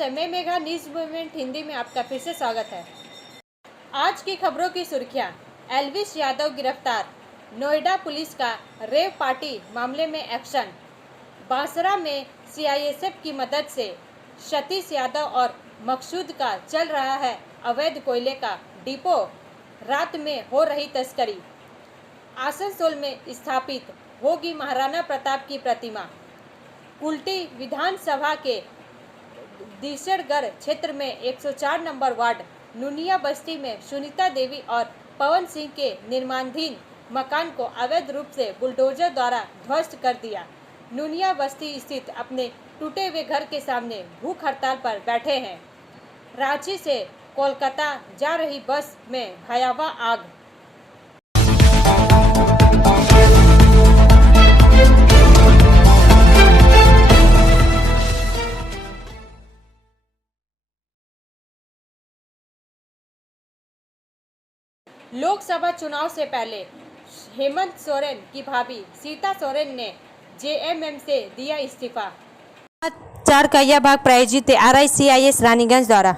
नमस्ते, मैं Megha news movement Hindi में आपका फिर से स्वागत है। आज की खबरों की सुर्खियां। एल्विश यादव गिरफ्तार, नोएडा पुलिस का रेव पार्टी मामले में एक्शन, बांसरा में सीआईएसएफ की मदद से सतीश यादव और मकसूद का चल रहा है अवैध कोयले का डिपो, रात में हो रही तस्करी, आसनसोल में स्थापित होगी महाराणा प्रताप की प्रतिमा, कुल्टी विधानसभा के दिशरगढ़ क्षेत्र में 104 नंबर वार्ड नुनिया बस्ती में सुनीता देवी और पवन सिंह के निर्माणाधीन मकान को अवैध रूप से बुलडोजर द्वारा ध्वस्त कर दिया। नुनिया बस्ती स्थित अपने टूटे हुए घर के सामने भूख हड़ताल पर बैठे हैं। रांची से कोलकाता जा रही बस में भयावह आग। लोकसभा चुनाव से पहले हेमंत सोरेन की भाभी सीता सोरेन ने जेएमएम से दिया इस्तीफा। 4 का यह भाग प्रायोजित RICIS रानीगंज द्वारा।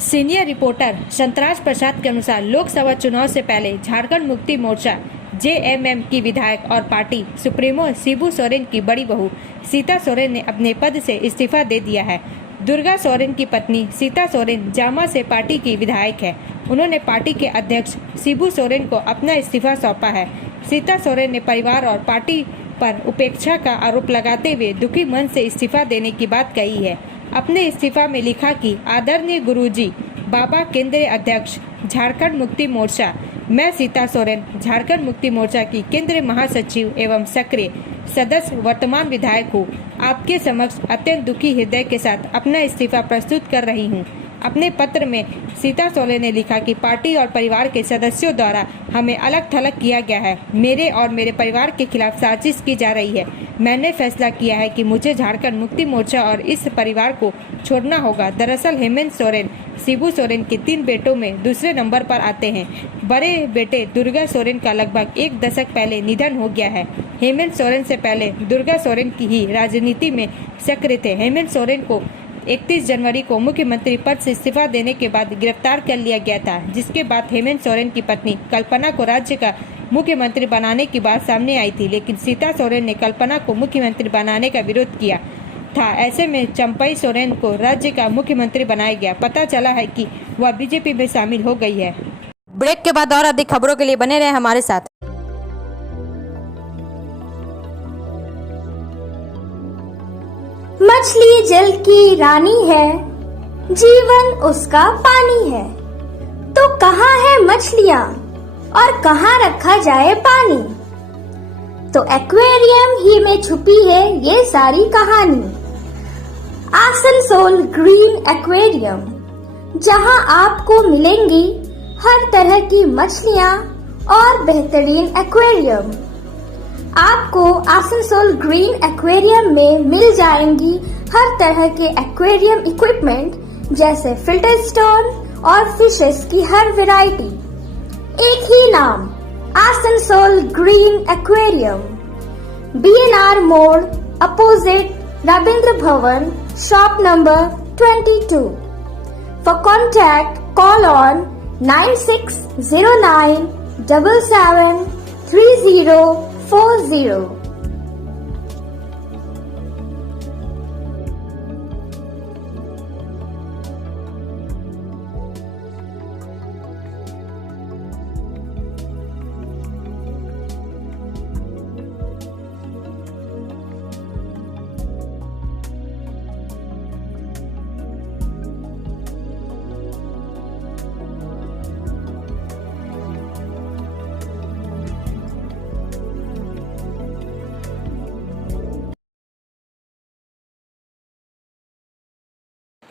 सीनियर रिपोर्टर संतराज प्रसाद के अनुसार लोकसभा चुनाव से पहले झारखंड मुक्ति मोर्चा जेएमएम की विधायक और पार्टी सुप्रीमो शिबू सोरेन की बड़ी बहू सीता सोरेन ने अपने पद से इस्तीफा दे दिया है। दुर्गा सोरेन की पत्नी सीता सोरेन जामा से पार्टी की विधायक है। उन्होंने पार्टी के अध्यक्ष शिबू सोरेन को अपना इस्तीफा सौंपा है। सीता सोरेन ने परिवार और पार्टी पर उपेक्षा का आरोप लगाते हुए दुखी मन से इस्तीफा देने की बात कही है। अपने इस्तीफा में लिखा कि आदरणीय गुरुजी बाबा केंद्रीय अध्यक्ष झारखंड मुक्ति मोर्चा, मैं सीता सोरेन झारखंड मुक्ति मोर्चा की केंद्रीय महासचिव एवं सक्रिय सदस्य वर्तमान विधायक हूँ, आपके समक्ष अत्यंत दुखी हृदय के साथ अपना इस्तीफा प्रस्तुत कर रही हूँ। अपने पत्र में सीता सोरेन ने लिखा कि पार्टी और परिवार के सदस्यों द्वारा हमें अलग थलग किया गया है। मेरे और मेरे परिवार के खिलाफ साजिश की जा रही है। मैंने फैसला किया है कि मुझे झारखंड मुक्ति मोर्चा और इस परिवार को छोड़ना होगा। दरअसल हेमंत सोरेन शिबू सोरेन के 3 बेटों में दूसरे नंबर पर आते हैं। बड़े बेटे दुर्गा सोरेन का लगभग 1 दशक पहले निधन हो गया है। हेमंत सोरेन से पहले दुर्गा सोरेन की ही राजनीति में सक्रिय थे। हेमंत सोरेन को 31 जनवरी को मुख्यमंत्री पद से इस्तीफा देने के बाद गिरफ्तार कर लिया गया था, जिसके बाद हेमंत सोरेन की पत्नी कल्पना को राज्य का मुख्यमंत्री बनाने की बात सामने आई थी, लेकिन सीता सोरेन ने कल्पना को मुख्यमंत्री बनाने का विरोध किया था। ऐसे में चंपई सोरेन को राज्य का मुख्यमंत्री बनाया गया। पता चला है कि वह बीजेपी में शामिल हो गई है। ब्रेक के बाद और अधिक खबरों के लिए बने रहे हमारे साथ। मछली जल की रानी है, जीवन उसका पानी है। तो कहाँ है मछलियाँ और कहाँ रखा जाए पानी? तो एक्वेरियम ही में छुपी है ये सारी कहानी। आसनसोल ग्रीन एक्वेरियम, जहाँ आपको मिलेंगी हर तरह की मछलियाँ और बेहतरीन एक्वेरियम। आपको आसनसोल ग्रीन एक्वेरियम में मिल जाएंगी हर तरह के एक्वेरियम इक्विपमेंट, जैसे फिल्टर स्टोन और फिशेस की हर वैरायटी। एक ही नाम, आसनसोल ग्रीन एक्वेरियम। BNR मोड़ opposite Ravindra Bhavan, shop number 22। For contact call on 9609 77 3040।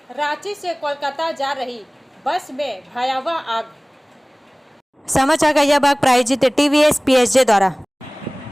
Ranchi से कोलकाता जा रही बस में भयावह आग। समाचार का यह भाग प्रायोजित TVS PSJ द्वारा।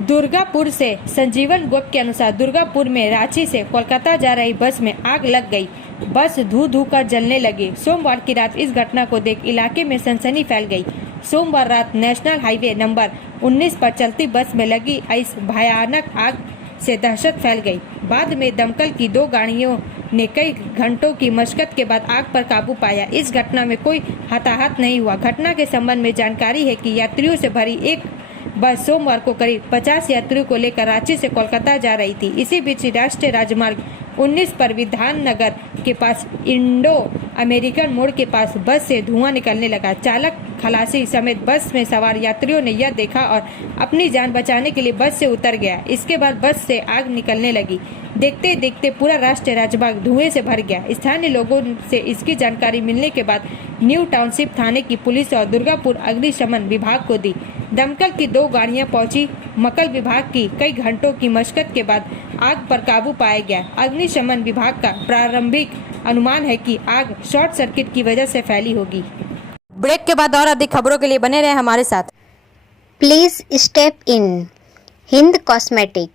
दुर्गापुर से संजीवन गोप के अनुसार दुर्गापुर में रांची से कोलकाता जा रही बस में आग लग गई। बस धू धू कर जलने लगी। सोमवार की रात इस घटना को देख इलाके में सनसनी फैल गई। सोमवार रात नेशनल हाईवे नंबर 19 पर चलती बस में लगी इस भयानक आग से दहशत फैल गई। बाद में दमकल की 2 गाड़ियों ने कई घंटों की मशक्कत के बाद आग पर काबू पाया। इस घटना में कोई हताहत नहीं हुआ। घटना के संबंध में जानकारी है कि यात्रियों से भरी एक बस सोमवार को करीब 50 यात्रियों को लेकर रांची से कोलकाता जा रही थी। इसी बीच राष्ट्रीय राजमार्ग 19 पर विधान नगर के पास इंडो अमेरिकन मोड़ के पास बस से धुआं निकलने लगा। चालक, खलासी समेत बस में सवार यात्रियों ने यह देखा और अपनी जान बचाने के लिए बस से उतर गया। इसके बाद बस से आग निकलने लगी। देखते देखते पूरा राष्ट्रीय राजमार्ग धुएं से भर गया। स्थानीय लोगों से इसकी जानकारी मिलने के बाद न्यू टाउनशिप थाने की पुलिस और दुर्गापुर अग्निशमन विभाग को दी। दमकल की 2 गाड़ियां पहुंची। मकल विभाग की कई घंटों की मशक्कत के बाद आग पर काबू पाया गया। अग्निशमन विभाग का प्रारंभिक अनुमान है कि आग शॉर्ट सर्किट की वजह से फैली होगी। ब्रेक के बाद और अधिक खबरों के लिए बने रहे हमारे साथ। Please step in Hind cosmetic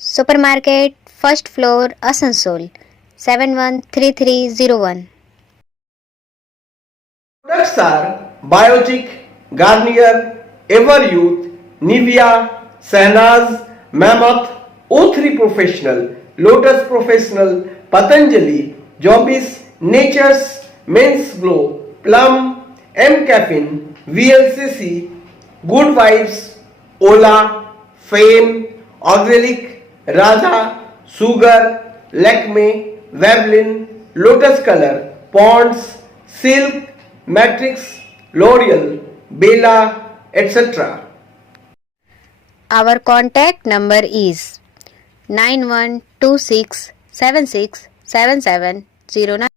supermarket, first floor, Asansol 713301। Products are Biotic, Garnier, Everyouth, Nivea, Sahnaz, Mammoth, O3 Professional, Lotus Professional, Patanjali, Jobbis, Nature's, Men's Glow, Plum, M Caffeine, VLCC, Good Vibes, Ola, Fame, Organic, Raja, Sugar, Lakme, Veblen, Lotus Color, Ponds, Silk, Matrix, L'Oreal, Bella, etc. Our contact number is 9126767709।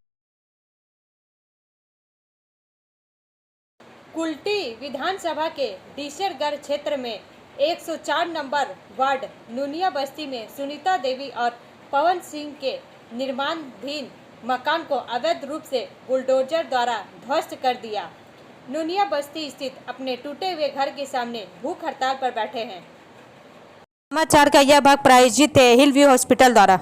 Kulti विधानसभा के डीसरगढ़ क्षेत्र में 104 number ward नुनिया बस्ती में सुनीता देवी और पवन सिंह के निर्माणाधीन मकान को अवैध रूप से बुलडोजर द्वारा ध्वस्त कर दिया। नुनिया बस्ती स्थित अपने टूटे हुए घर के सामने भूख हड़ताल पर बैठे हैं। समाचार का यह भाग प्रायोजित है हिल व्यू हॉस्पिटल द्वारा।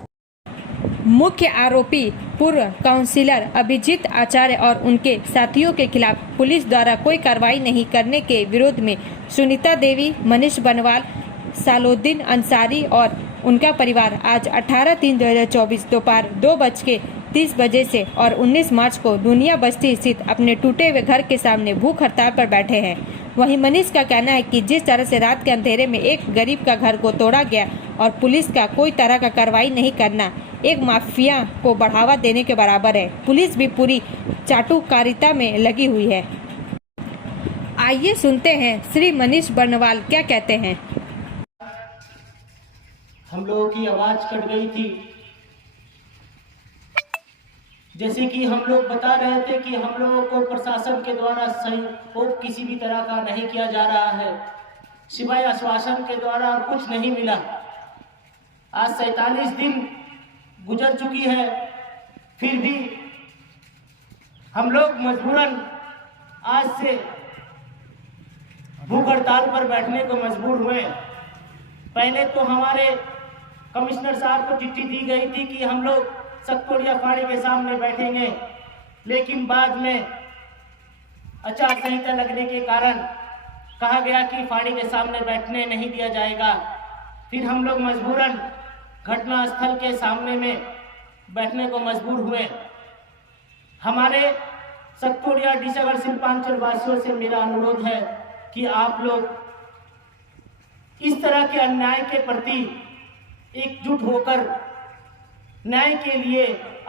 मुख्य आरोपी पूर्व काउंसिलर अभिजीत आचार्य और उनके साथियों के खिलाफ पुलिस द्वारा कोई कार्रवाई नहीं करने के विरोध में सुनीता देवी, मनीष बनवाल, सालोद्दीन अंसारी और उनका परिवार आज 18/3/2024 दोपहर 2:30 बजे से और 19 मार्च को दुनिया बस्ती स्थित अपने टूटे हुए घर के सामने भूख हड़ताल पर बैठे हैं। वहीं मनीष का कहना है कि जिस तरह से रात के अंधेरे में एक गरीब का घर को तोड़ा गया और पुलिस का कोई तरह का कार्रवाई नहीं करना एक माफिया को बढ़ावा देने के बराबर है। पुलिस भी पूरी चाटुकारिता में लगी हुई है। आइए सुनते हैं श्री मनीष बर्नवाल क्या कहते हैं। हम लोगों की आवाज कट गई थी। जैसे कि हम लोग बता रहे थे कि हम लोगों को प्रशासन के द्वारा सहयोग किसी भी तरह का नहीं किया जा रहा है, सिवाय आश्वासन के द्वारा और कुछ नहीं मिला। आज 47 दिन गुजर चुकी है, फिर भी हम लोग मजबूरन आज से भूख हड़ताल पर बैठने को मजबूर हुए। पहले तो हमारे कमिश्नर साहब को चिट्ठी दी गई थी कि हम लोग सतकोड़िया फाड़ी के सामने बैठेंगे, लेकिन बाद में आचार संहिता लगने के कारण कहा गया कि फाड़ी के सामने बैठने नहीं दिया जाएगा। फिर हम लोग मजबूरन घटना स्थल के सामने में बैठने को मजबूर हुए। हमारे सतकोड़िया डीसागढ़ शिल्पांचल वासियों से मेरा अनुरोध है कि आप लोग इस तरह के अन्याय के प्रति एकजुट होकर न्याय के लिए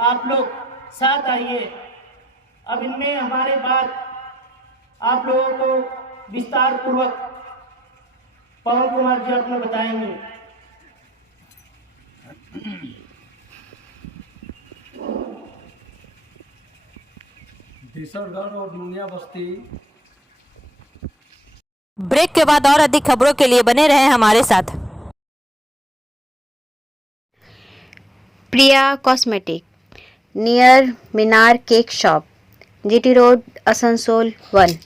आप लोग साथ आइए। अब इनमें हमारे बात आप लोगों को विस्तार पूर्वक पवन कुमार जी अपना बताएंगे। डीसरगढ़ और नुनिया बस्ती। ब्रेक के बाद और अधिक खबरों के लिए बने रहें हमारे साथ। Priya cosmetic near Minar cake shop, GT road, Asansol 1।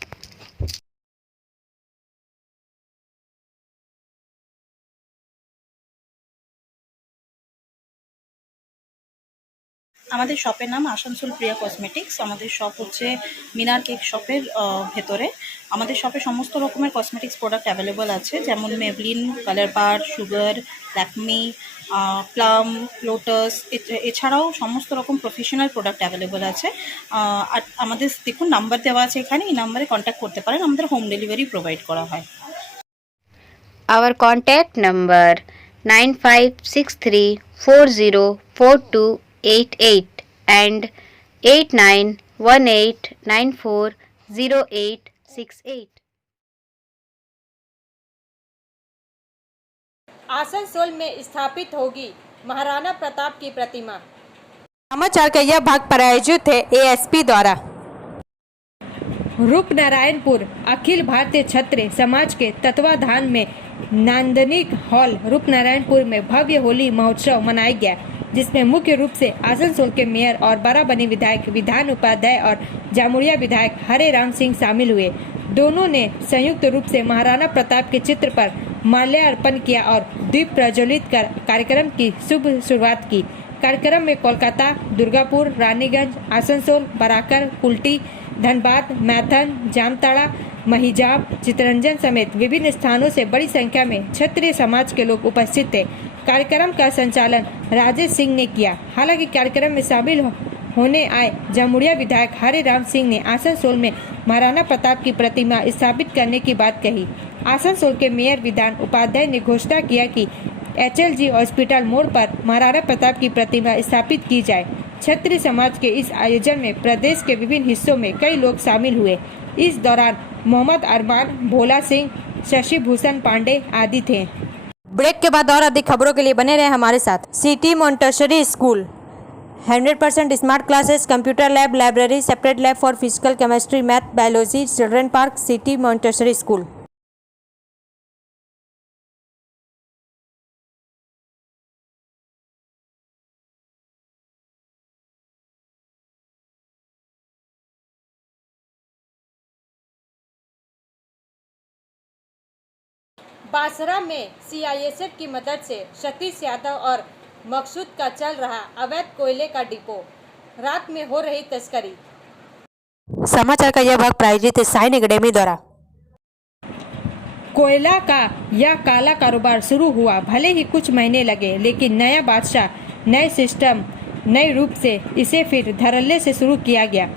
আমাদের শপের নাম আসানসোল প্রিয়া কসমেটিক্স। আমাদের শপ হচ্ছে মিনার কেক শপের ভেতরে। আমাদের শপে সমস্ত রকমের কসমেটিক্স প্রোডাক্ট অ্যাভেলেবল আছে, যেমন মেবলিন, কালার বার, সুগার, ল্যাকমি, প্লাম, লোটাস, এছাড়াও সমস্ত রকম প্রফেশনাল প্রোডাক্ট অ্যাভেলেবল আছে। আর আমাদের দেখুন নাম্বার দেওয়া আছে এখানে, এই নাম্বারে কন্ট্যাক্ট করতে পারেন। আমাদের হোম ডেলিভারি প্রোভাইড করা হয়। Our contact number 9563404288 and 8918940868. Asansol में स्थापित होगी महाराणा प्रताप की प्रतिमा। समाचार का यह भाग प्रायोजित है एएसपी द्वारा। रूपनारायणपुर अखिल भारतीय क्षत्रिय समाज के तत्वाधान में नांदनिक हॉल रूपनारायणपुर में भव्य होली महोत्सव मनाया गया, जिसमें मुख्य रूप से आसनसोल के मेयर और बराबनी विधायक विधान उपाध्याय और जामुड़िया विधायक हरे राम सिंह शामिल हुए। दोनों ने संयुक्त रूप से महाराणा प्रताप के चित्र पर माल्यार्पण किया और दीप प्रज्वलित कर कार्यक्रम की शुभ शुरुआत की। कार्यक्रम में कोलकाता, दुर्गापुर, रानीगंज, आसनसोल, बराकर, कुल्टी, धनबाद, मैथन, जामताड़ा, महिजाम, चितरंजन समेत विभिन्न स्थानों से बड़ी संख्या में क्षत्रिय समाज के लोग उपस्थित थे। कार्यक्रम का संचालन राजेश सिंह ने किया। हालांकि कार्यक्रम में शामिल होने आए जामुड़िया विधायक हरे राम सिंह ने आसनसोल में महाराणा प्रताप की प्रतिमा स्थापित करने की बात कही। आसनसोल के मेयर विधान उपाध्याय ने घोषणा किया कि HLG हॉस्पिटल मोड़ पर महाराणा प्रताप की प्रतिमा स्थापित की जाए। क्षत्रिय समाज के इस आयोजन में प्रदेश के विभिन्न हिस्सों में कई लोग शामिल हुए। इस दौरान मोहम्मद अरमान, भोला सिंह, शशि भूषण पांडे आदि थे। ब्रेक के बाद और अधिक खबरों के लिए बने रहे हमारे साथ। City Montessori school 100% smart classes, computer lab, library, separate lab for physical, chemistry, math, biology, children park, city Montessori school. Basra में CISF की मदद से सतीश यादव और मकसूद का चल रहा अवैध कोयले का डिपो, रात में हो रही तस्करी। समाचार का यह भाग प्रायोजित है साइन एकेडमी द्वारा। कोयला का यह काला कारोबार शुरू हुआ भले ही कुछ महीने लगे, लेकिन नया बादशाह, नए सिस्टम, नए रूप से इसे फिर धड़ल्ले से शुरू किया गया,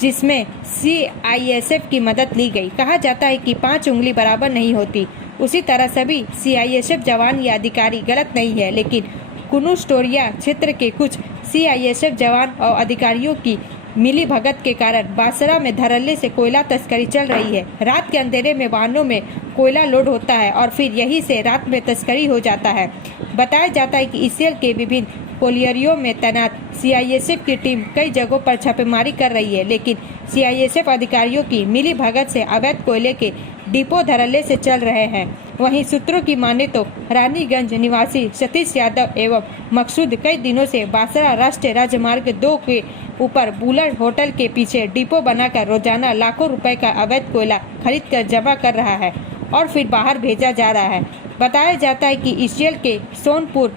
जिसमें CISF की मदद ली गई। कहा जाता है कि 5 उंगली बराबर नहीं होती, उसी तरह सभी CISF जवान या अधिकारी गलत नहीं है, लेकिन कुनुस्टोरिया क्षेत्र के कुछ CISF जवान और अधिकारियों की मिली भगत के कारण बासरा में धड़ल्ले से कोयला तस्करी चल रही है। रात के अंधेरे में वाहनों में कोयला लोड होता है और फिर यहीं से रात में तस्करी हो जाता है। बताया जाता है कि ICL के विभिन्न कोलियरियों में तैनात CISF की टीम कई जगहों पर छापेमारी कर रही है, लेकिन CISF अधिकारियों की मिली भगत से अवैध कोयले के डिपो धड़ल्ले से चल रहे हैं। वहीं सूत्रों की माने तो रानीगंज निवासी सतीश यादव एवं मकसूद कई दिनों से बासरा राष्ट्रीय राजमार्ग 2 के ऊपर बुलेट होटल के पीछे डिपो बनाकर रोजाना लाखों रुपए का अवैध कोयला खरीद कर जमा कर रहा है और फिर बाहर भेजा जा रहा है। बताया जाता है कि ICL के सोनपुर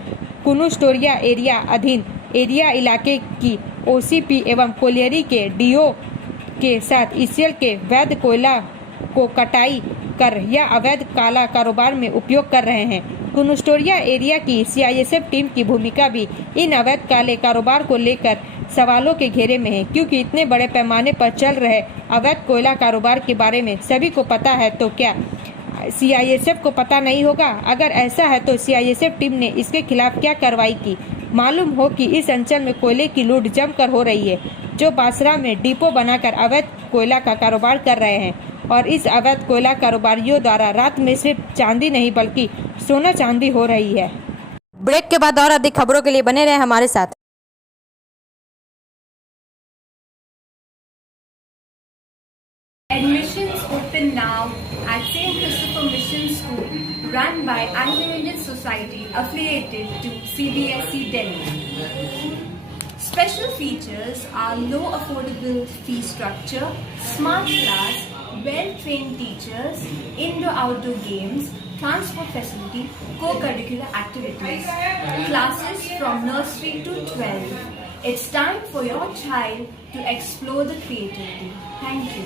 कुनुस्टोरिया एरिया अधीन एरिया इलाके की OCP एवं कोलियरी के DO के साथ ICL के वैध कोयला को कटाई कर यह अवैध काला कारोबार में उपयोग कर रहे हैं। कुनुस्टोरिया एरिया की CISF टीम की भूमिका भी इन अवैध काले कारोबार को लेकर सवालों के घेरे में है, क्योंकि इतने बड़े पैमाने पर चल रहे अवैध कोयला कारोबार के बारे में सभी को पता है, तो क्या CISF को पता नहीं होगा? अगर ऐसा है तो CISF टीम ने इसके खिलाफ क्या कार्रवाई की? मालूम हो कि इस अंचल में कोयले की लूट जमकर हो रही है, जो बासरा में डिपो बनाकर अवैध कोयला का कारोबार कर रहे हैं और इस अवैध कोयला कारोबारियों द्वारा रात में सिर्फ चांदी नहीं बल्कि सोना चांदी हो रही है। ब्रेक के बाद और अधिक खबरों के लिए बने रहे हमारे साथ। Admissions open now at St. Christopher Mission School, run by Anglo-Indian Society affiliated to CBSE Delhi. Special features are low affordable fee structure, smart class, well-trained teachers, indoor-outdoor games, transport facility, co-curricular activities, classes from nursery to 12, It's time for your child to explore the creativity. Thank you.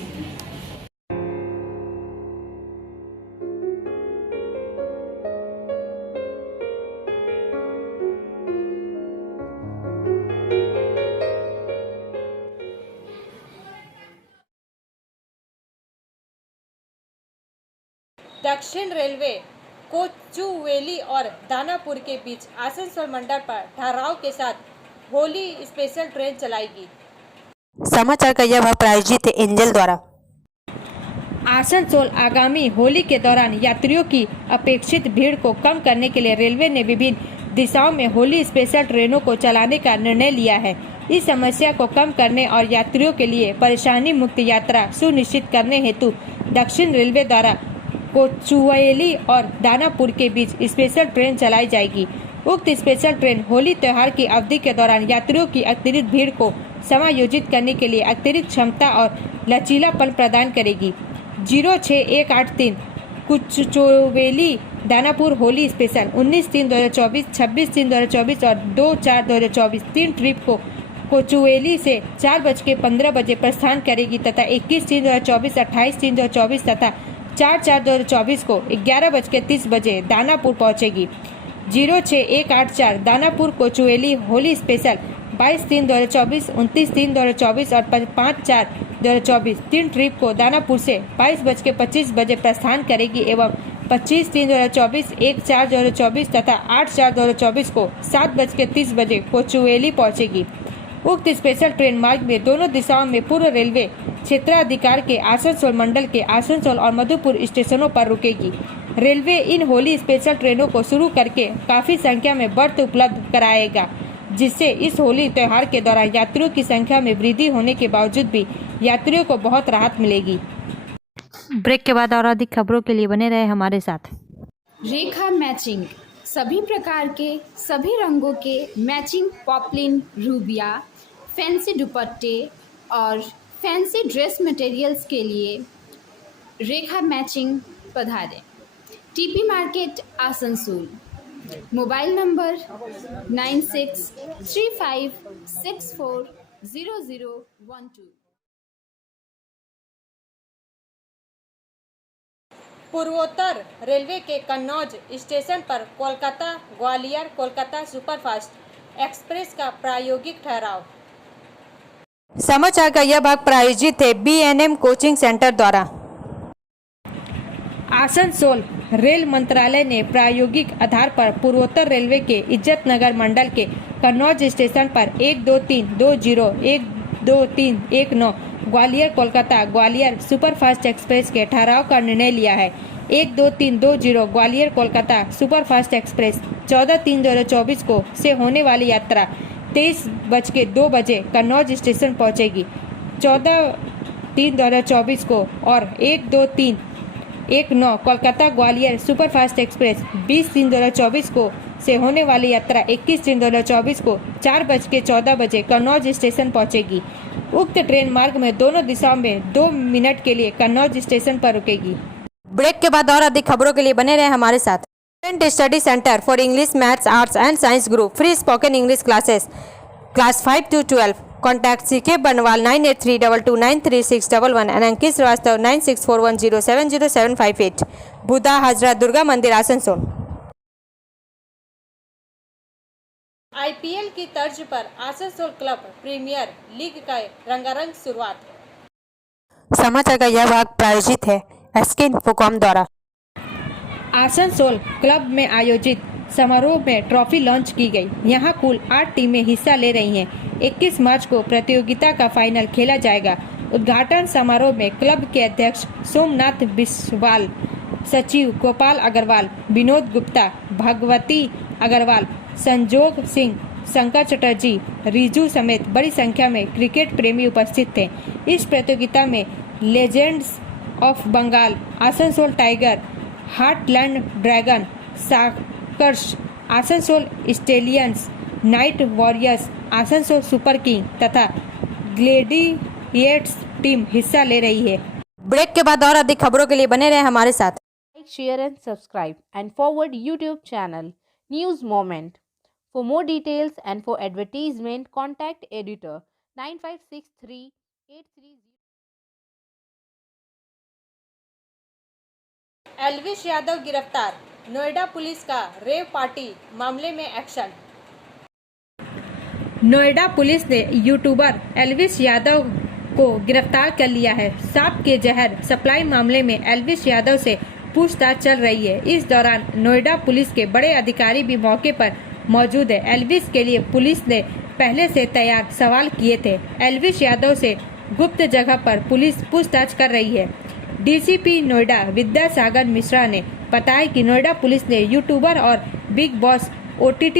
दक्षिण railway Kochuveli और दानापुर के बीच आसनसोल मंडल पर ठहराव के साथ Holi special train चलाएगी। समाचार का यह भाग प्रायोजित है एंजल द्वारा। आसनसोल आगामी होली के दौरान यात्रियों की अपेक्षित भीड़ को कम करने के लिए रेलवे ने विभिन्न दिशाओं में होली स्पेशल ट्रेनों को चलाने का निर्णय लिया है। इस समस्या को कम करने और यात्रियों के लिए परेशानी मुक्त यात्रा सुनिश्चित करने हेतु दक्षिण रेलवे द्वारा कोचुवेली और दानापुर के बीच स्पेशल ट्रेन चलाई जाएगी। उक्त स्पेशल ट्रेन होली त्योहार की अवधि के दौरान यात्रियों की अतिरिक्त भीड़ को समायोजित करने के लिए अतिरिक्त क्षमता और लचीलापन प्रदान करेगी। 06183 कोचुवेली दानापुर होली स्पेशल 19/3/2024, 26/3/2024 और 2/4/2024 3 ट्रिप को कोचुवेली से 4:15 बजे प्रस्थान करेगी तथा 21/3/2024, 28/3/2024 तथा 4/4/2024 को 11:30 बजे दानापुर पहुंचेगी। 06184 दानापुर कोचुवेली होली स्पेशल 22/3/2024, 29/3/2024 और 5/4/2024 3 ट्रिप को दानापुर से 22:25 बजे प्रस्थान करेगी एवं 25/3/2024, 1/4/2024 तथा 8/4/2024 को 7:30 बजे कोचुवेली पहुंचेगी। उक्त स्पेशल ट्रेन मार्ग में दोनों दिशाओं में पूर्व रेलवे क्षेत्राधिकार के आसनसोल मंडल के आसनसोल और मधुपुर स्टेशनों पर रुकेगी। रेलवे इन होली स्पेशल ट्रेनों को शुरू करके काफी संख्या में बर्थ उपलब्ध कराएगा, जिससे इस होली त्योहार के दौरान यात्रियों की संख्या में वृद्धि होने के बावजूद भी यात्रियों को बहुत राहत मिलेगी। ब्रेक के बाद और अधिक खबरों के लिए बने रहे हमारे साथ। रेखा मैचिंग सभी प्रकार के सभी रंगों के मैचिंग पॉपलिन, रूबिया, फैंसी दुपट्टे और फैंसी ड्रेस मटेरियल्स के लिए रेखा मैचिंग पधारें। TP market Asansol. Mobile number 9635640012। पूर्वोत्तर रेलवे के कन्नौज स्टेशन पर कोलकाता ग्वालियर कोलकाता सुपरफास्ट एक्सप्रेस का प्रायोगिक ठहराव। समाचार का यह भाग प्रायोजित है BNM कोचिंग सेंटर द्वारा। आसनसोल रेल मंत्रालय ने प्रायोगिक आधार पर पूर्वोत्तर रेलवे के इज्जत नगर मंडल के कन्नौज स्टेशन पर 12320 12319 ग्वालियर कोलकाता ग्वालियर सुपरफास्ट एक्सप्रेस के ठहराव का निर्णय लिया है। 12320 ग्वालियर कोलकाता सुपरफास्ट एक्सप्रेस 14/3/2024 को से होने वाली यात्रा 23:02 बजे कन्नौज स्टेशन पहुंचेगी। 14/3/2024 को और 12319 कोलकाता ग्वालियर सुपरफास्ट एक्सप्रेस 20/3/2024 को से होने वाली यात्रा 21/3/2024 को 4:14 बजे कन्नौज स्टेशन पहुंचेगी। उक्त ट्रेन मार्ग में दोनों दिशाओं में 2 मिनट के लिए कन्नौज स्टेशन पर रुकेगी। ब्रेक के बाद और अधिक खबरों के लिए बने रहे हमारे साथ। Student study centre for English, maths, arts and science group free spoken English classes class 5 to 12। Contact CK बनवाल 9832293611 एंड अंकित श्रीवास्तव 9641070758। बुधा हाजरा दुर्गा मंदिर आसनसोल। IPL की तर्ज पर आसनसोल क्लब प्रीमियर लीग का रंगारंग शुरुआत। समाचार का यह भाग प्रायोजित है SK इन्फोकॉम द्वारा। आसनसोल क्लब में आयोजित समारोह में ट्रॉफी लॉन्च की गई। यहां कुल 8 टीमें हिस्सा ले रही हैं। 21 मार्च को प्रतियोगिता का फाइनल खेला जाएगा। उद्घाटन समारोह में क्लब के अध्यक्ष सोमनाथ बिस्वाल, सचिव गोपाल अग्रवाल, विनोद गुप्ता, भगवती अग्रवाल, संजोग सिंह, शंकर चटर्जी, रिजू समेत बड़ी संख्या में क्रिकेट प्रेमी उपस्थित थे। इस प्रतियोगिता में legends of Bengal, Asansol tiger, heartland dragon, soccers, Asansol stallions, knight warriors, Asansol super king तथा ग्लेडिएट्स टीम हिस्सा ले रही है। ब्रेक के बाद और अधिक खबरों के लिए बने रहे हमारे साथ। Like, share and subscribe and forward YouTube channel News Moment For more details and for advertisement, contact editor 956383. Elvish Yadav गिरफ्तार, नोएडा पुलिस का रेव पार्टी मामले में एक्शन। नोएडा पुलिस ने यूट्यूबर एल्विश यादव को गिरफ्तार कर लिया है। सांप के जहर सप्लाई मामले में एल्विश यादव से पूछताछ चल रही है। इस दौरान नोएडा पुलिस के बड़े अधिकारी भी मौके पर मौजूद है। एल्विश के लिए पुलिस ने पहले से तैयार सवाल किए थे। एल्विश यादव से गुप्त जगह पर पुलिस पूछताछ कर रही है। डीसीपी नोएडा विद्यासागर मिश्रा ने बताया कि नोएडा पुलिस ने यूट्यूबर और बिग बॉस OTT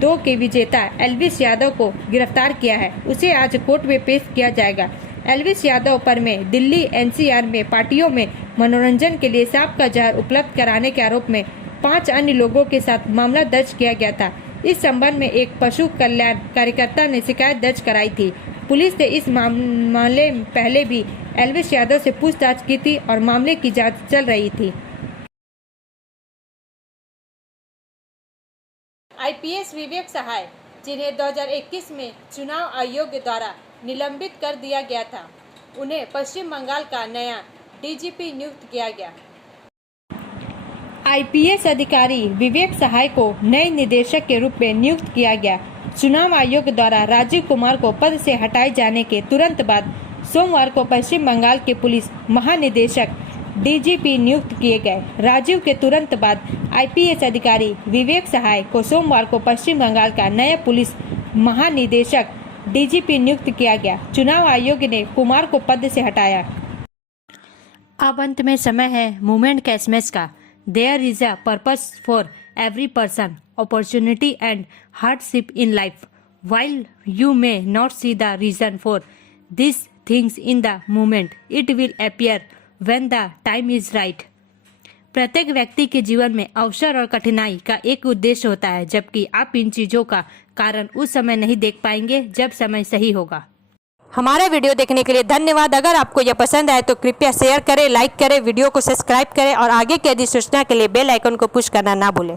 2 के विजेता एल्विश यादव को गिरफ्तार किया है। उसे आज कोर्ट में पेश किया जाएगा। एल्विश यादव पर में दिल्ली NCR में पार्टियों में मनोरंजन के लिए सांप का जहर उपलब्ध कराने के आरोप में 5 अन्य लोगों के साथ मामला दर्ज किया गया था। इस संबंध में एक पशु कल्याण कार्यकर्ता ने शिकायत दर्ज कराई थी। पुलिस ने इस मामले में पहले भी एल्विश यादव से पूछताछ की थी और मामले की जांच चल रही थी। IPS विवेक सहाय, जिन्हें 2021 में चुनाव आयोग द्वारा निलंबित कर दिया गया था, उन्हें पश्चिम बंगाल का नया DGP नियुक्त किया गया। IPS अधिकारी विवेक सहाय को नए निदेशक के रूप में नियुक्त किया गया। चुनाव आयोग द्वारा राजीव कुमार को पद से हटाए जाने के तुरंत बाद सोमवार को पश्चिम बंगाल के पुलिस महानिदेशक DGP नियुक्त किए गए। राजीव के तुरंत बाद IPS अधिकारी विवेक सहाय को सोमवार को पश्चिम बंगाल का नया पुलिस महानिदेशक DGP नियुक्त किया गया। चुनाव आयोग ने कुमार को पद से हटाया। अब अंत में समय है मूवमेंट का एसएमएस का। There is a purpose for every person, opportunity and hardship in life. While you may not see the reason for this things in the movement, it will appear when the time is right. प्रत्येक व्यक्ति के जीवन में अवसर और कठिनाई का एक उद्देश्य होता है, जबकि आप इन चीजों का कारण उस समय नहीं देख पाएंगे जब समय सही होगा। हमारा वीडियो देखने के लिए धन्यवाद। अगर आपको यह पसंद आए तो कृपया शेयर करें, लाइक करें, वीडियो को सब्सक्राइब करें और आगे की अधिसूचना के लिए बेल आइकन को पुश करना ना भूलें।